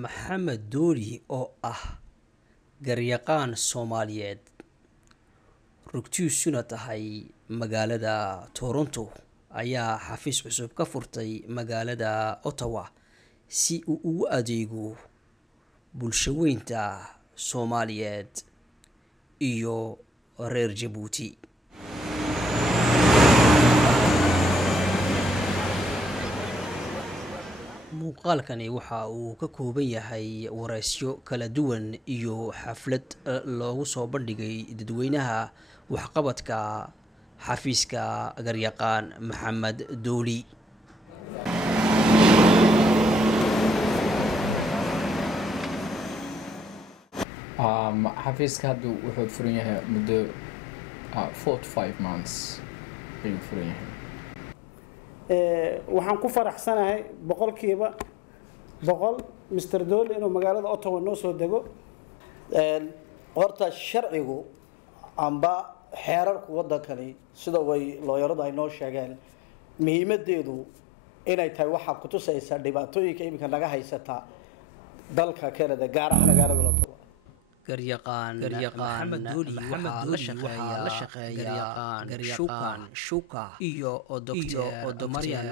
maxamed dooli oo ah garyaqaan Soomaaliyeed rugtiisuna tahay magaalada Toronto ayaa xafiis cusub ka furtay magaalada Ottawa si uu ugu adeego bulshaweynta Soomaaliyeed iyo reer Djibouti. muuqaalkani waxa uu ka kooban yahay wareysyo kala duwan iyo xaflad loogu soo bandhigay dadweynaha waxqabadka xafiiska garyaqaan maxamed dooli. xafiiska hadda wuxuu furan yahay muddo 4 to 5 months ayuu furan yahay. waxaan ku faraxsanahay boqolkiiba boqol Mr. Dooli inuu magaalada Ottawa noo soo dego. horta sharcigu amba xeerarku wadankani sida way looyaradu ay noo sheegeen muhiimadeedu inay tahay waxa ku tusaysa dhibaatooyinka iminka naga haysata dalka Canada gaar ahaan magaalada Ottawa. garyaqaan maxamed dooli waxaa la shaqeeyaa garyaqaan shuka iyo Dr. Marian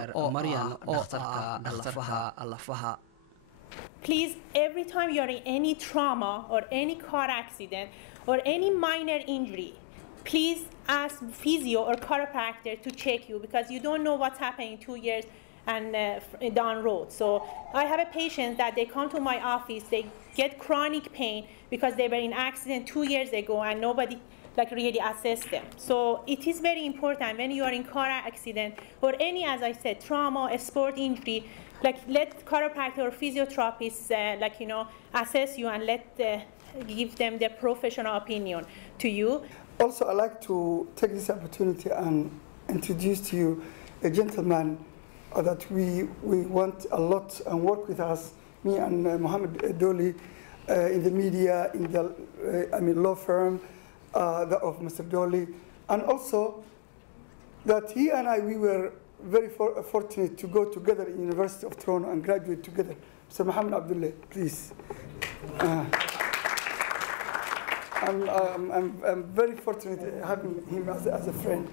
oo ah lafaha. Please, every time you're in any trauma or any car accident or any minor injury, please ask physio or chiropractor to check you because you don't know what's happening in 2 years and down road. So I have a patient that they come to my office, they get chronic pain because they were in accident 2 years ago and nobody really assessed them. So it is very important when you are in car accident or any, as I said, trauma, a sport injury, let chiropractor or physiotherapists assess you and give them their professional opinion to you. Also, I'd like to take this opportunity and introduce to you a gentleman that we want a lot and work with us, me and Mohammed Dooli, in the media, in the law firm of Mr. Dooli, and also that he and I, we were very fortunate to go together in University of Toronto and graduate together. Mr. Mohammed Abdullah, please. I'm very fortunate having him as a friend.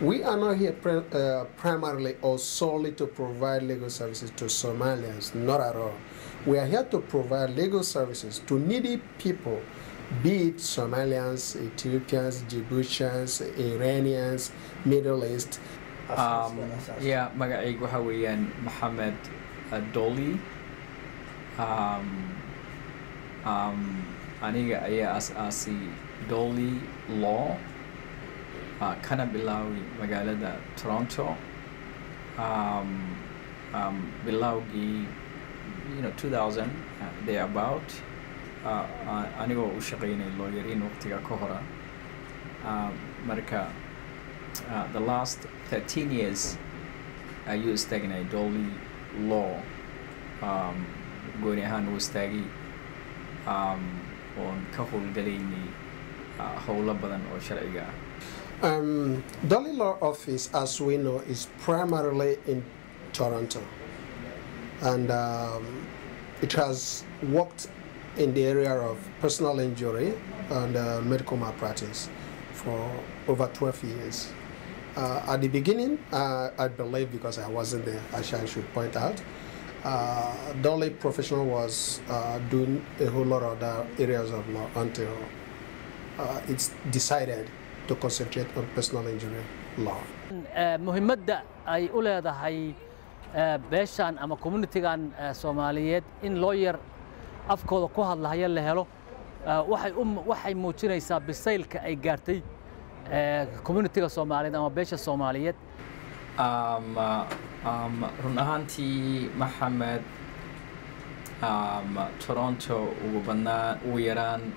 We are not here primarily or solely to provide legal services to Somalians, not at all. We are here to provide legal services to needy people, be it Somalians, Ethiopians, Djiboutians, Iranians, Middle East. magacaygu waxa weeyaan Maxamed Dooli. aniga ayaa asaasi Dooli Law kana bilaaway magaalada Toronto bilowgii 2000 they about anigoo u shaqeynay lawyerin waqtiga ka hora marka the last 13 years I used tagnay Dooli Law gooni ahaan u istaagay oon ka howlgalaynay howlo badan oo sharciga Dooli Law Office, as we know, is primarily in Toronto, and it has worked in the area of personal injury and medical malpractice for over 12 years. At the beginning, I believe, because I wasn't there, I should point out, Dooli Professional was doing a whole lot of other areas of law until it's decided to concentrate on personal injury law. muhiimadda ay u leedahay beeshan ama community-gan Soomaaliyeed in lawyer afkooda ku hadlaya la helo waxay muujinaysaa bisaylka ay gaartay community-ga Soomaaliyeed ama beesha Soomaaliyeed. run ahaantii Maxamed Toronto ugu yaraan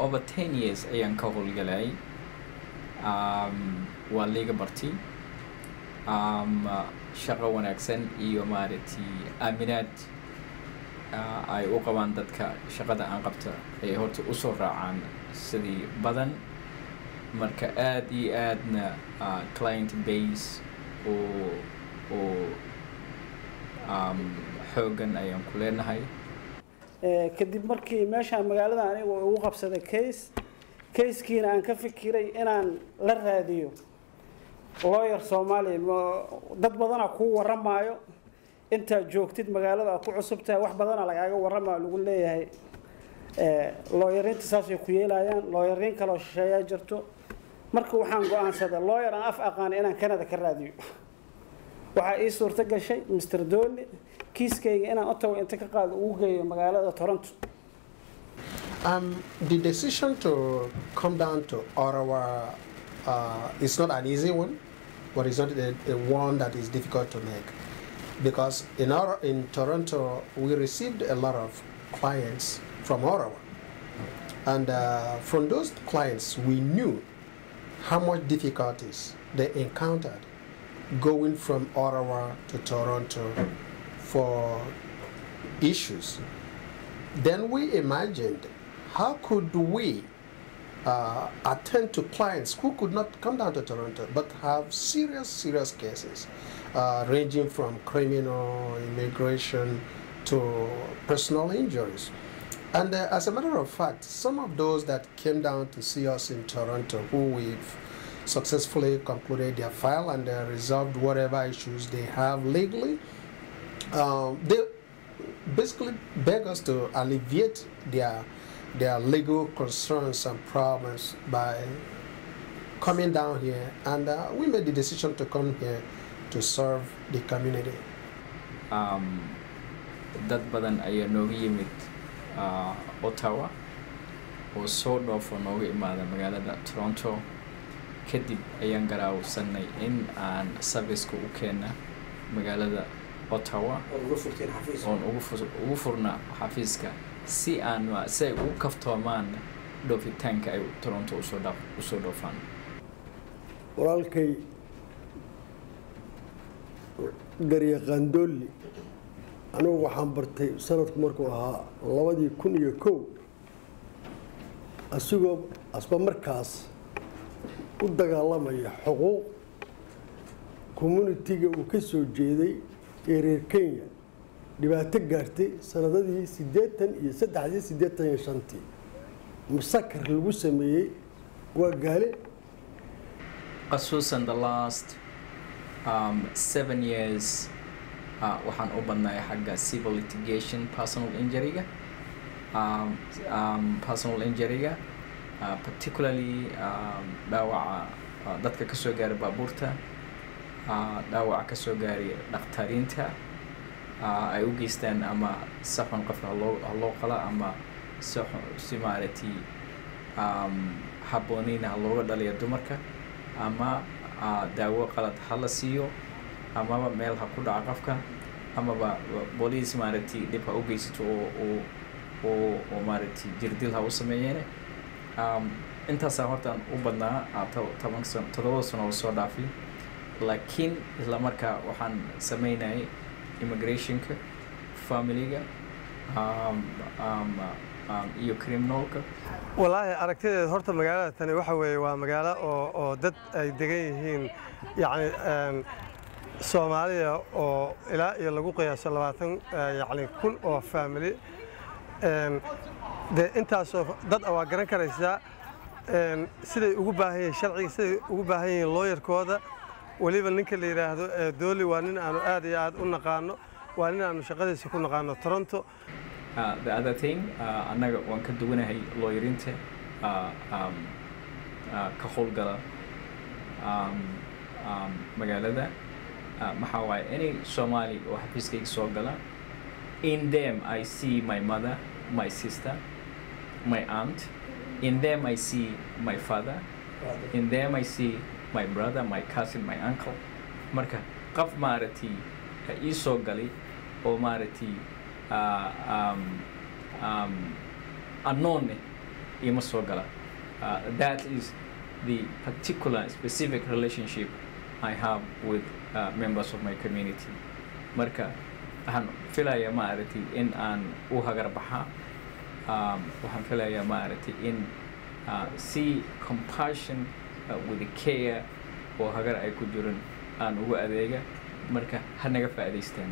over 10 years ayaan ka howlgalay. waa liiga bartay shaqo wanaagsan iyo maaragtay aaminaad ay u qabaan dadka shaqada aan qabta ay horta u soo raacaan sidii badan marka aad iyo aadna client base oo xooggan ayaan ku leenahay kadib markii meeshaan magaalada anigu ugu qabsaday kayskiina aan ka fikiray inaan la raadiyo lawyer Soomaali dad badan ku waramaayo inta joogtid magaalada ku cusubtahay wax badan lagaaga warama lagu leeyahay lawyeerinta saasay ku yeelayaan lawyerin kale oo shisheeya jirto marka waxaan go'aansaday lawyer aan af aqaan inaan Canada ka raadiyo waxa ii suurta gashay Mr. Dolly kiiskayga inaan Ottawa inta ka qaado ugu geeyo magaalada Toronto. The decision to come down to Ottawa is not an easy one, but it's not a one that is difficult to make. Because in Toronto, we received a lot of clients from Ottawa. And from those clients, we knew how much difficulties they encountered going from Ottawa to Toronto for issues. Then we imagined, how could we attend to clients who could not come down to Toronto but have serious cases, ranging from criminal, immigration, to personal injuries. And as a matter of fact, some of those that came down to see us in Toronto, who we've successfully concluded their file and resolved whatever issues they have legally, they basically beg us to alleviate their legal concerns and problems by coming down here, and we made the decision to come here to serve the community. Dad badan ayaa nooga yimid Ottawa oo soo dhoofo nooga imaada magaalada Toronto kadib ayaan garaawsanay in aan service-ka u keena magaalada Ottawa oo ugu furna xafiiska si ay ugu kaftoomaan dhoofitaanka ay Toronto u soo dhoofaan. walaalkay Garyaqaan Dolly anigu waxaan bartay sanadku markuu ahaa 2001 asigoo asba markaas u dagaalamaya xuquuq community-ga uu ka soo jeeday ee reer Kenya dhibaato gaartay sanadadii 83 masakar lagu sameeyay waa gaale Khasuusan the last 7 years waxaan u badnay xagga civil litigation personal injury-ga particularly dhaawaca dadka ka soo gaaray baabuurta dhaawaca ka soo gaaray dhaqtariinta ay u geystaan ama saxan qofka loo qala ama si maaragtay habboonina looga dhaliyo dumarka ama daawo qalad ha la siiyo ama meel ha ku dhaca qofka ama booliis maaragtay dib ha u geysato oo maaragtay jirdil ha u sameeyeen intaas horta u badnaa 7 sano oo soo dhaafay laakiin isla markaa waxaan sameynay immigrationka family-ga iyo criminalka والله aragtideed horta magaalada tani waxa weeye waa magaalo oo dad ay degan yihiin yani Soomaaliya oo ilaa iyo lagu qiyaaso 20 yani kun oo family de intaas oo dad waa garan karaysa siday ugu baahan yihiin sharciga siday ugu baahan yihiin lawyer-kooda waliba ninka la yiraahdo Dolly waa nin aanu aad iyo aad u naqaano waa nin aanu shaqadiisa ku naqaano Toronto. The other thing, annaga waan ka duwanahay lawyer-inta ka howlgala magaalada maxaa waaye any Somali oo xafiiskayga soo gala in them I see my mother, my sister, my aunt, in them I see my father, in them I see my brother, my cousin, my uncle. Marka qof maaragtay ii soo galay oo maaragtay unknown ima soo gala. That is the particular specific relationship I have with members of my community. Marka waxaan filayaa maaragtay in aan u hagar baxa waxaan filayaa maaragtay in see compassion with the care oo hagar ay ku jiran aan ugu adeega marka ha naga faa'iidaystaan